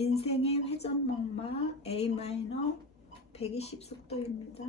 인생의 회전목마 A 마이너 120 속도입니다.